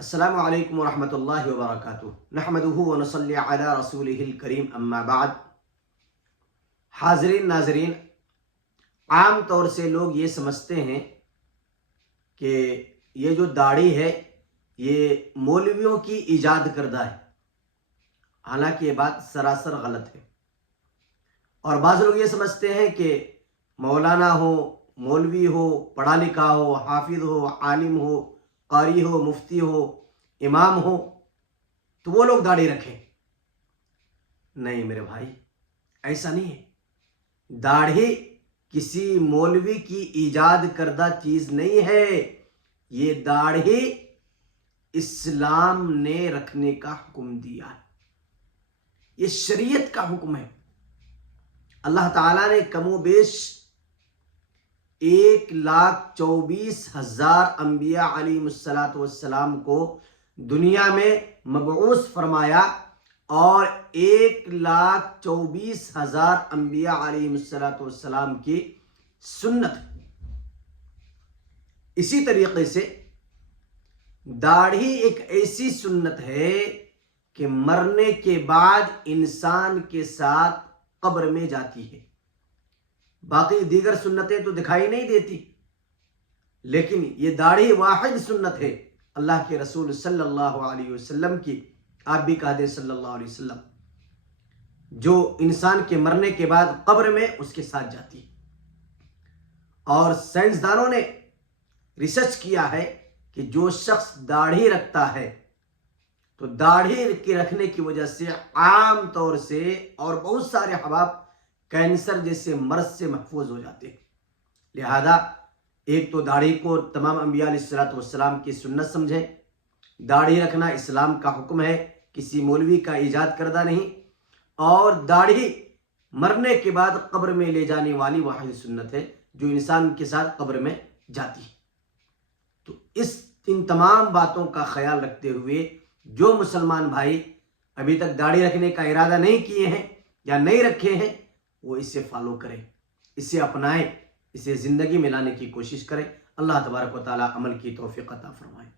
السلام علیکم ورحمۃ اللہ وبرکاتہ نحمدہ ونصلی علی رسولہ الکریم اما بعد۔ حاضرین ناظرین، عام طور سے لوگ یہ سمجھتے ہیں کہ یہ جو داڑھی ہے یہ مولویوں کی ایجاد کردہ ہے، حالانکہ یہ بات سراسر غلط ہے۔ اور بعض لوگ یہ سمجھتے ہیں کہ مولانا ہو، مولوی ہو، پڑھا لکھا ہو، حافظ ہو، عالم ہو، قاری ہو، مفتی ہو، امام ہو تو وہ لوگ داڑھی رکھیں۔ نہیں میرے بھائی، ایسا نہیں ہے۔ داڑھی کسی مولوی کی ایجاد کردہ چیز نہیں ہے، یہ داڑھی اسلام نے رکھنے کا حکم دیا ہے، یہ شریعت کا حکم ہے۔ اللہ تعالیٰ نے کم و بیش 1,24,000 انبیاء علیہ السلام کو دنیا میں مبعوث فرمایا، اور 1,24,000 انبیاء علیہ السلام کی سنت۔ اسی طریقے سے داڑھی ایک ایسی سنت ہے کہ مرنے کے بعد انسان کے ساتھ قبر میں جاتی ہے۔ باقی دیگر سنتیں تو دکھائی نہیں دیتی، لیکن یہ داڑھی واحد سنت ہے اللہ کے رسول صلی اللہ علیہ وسلم کی، آپ بھی کہہ دیں صلی اللہ علیہ وسلم، جو انسان کے مرنے کے بعد قبر میں اس کے ساتھ جاتی ہے۔ اور سائنسدانوں نے ریسرچ کیا ہے کہ جو شخص داڑھی رکھتا ہے تو داڑھی کے رکھنے کی وجہ سے عام طور سے اور بہت سارے حباب کینسر جیسے مرض سے محفوظ ہو جاتے ہیں۔ لہذا ایک تو داڑھی کو تمام انبیاء علیہ السلام کی سنت سمجھیں، داڑھی رکھنا اسلام کا حکم ہے، کسی مولوی کا ایجاد کردہ نہیں، اور داڑھی مرنے کے بعد قبر میں لے جانے والی واحد سنت ہے جو انسان کے ساتھ قبر میں جاتی ہے۔ تو ان تمام باتوں کا خیال رکھتے ہوئے جو مسلمان بھائی ابھی تک داڑھی رکھنے کا ارادہ نہیں کیے ہیں یا نہیں رکھے ہیں، وہ اسے فالو کریں، اسے اپنائیں، اسے زندگی میں لانے کی کوشش کریں۔ اللہ تبارک و تعالی عمل کی توفیق عطا فرمائے۔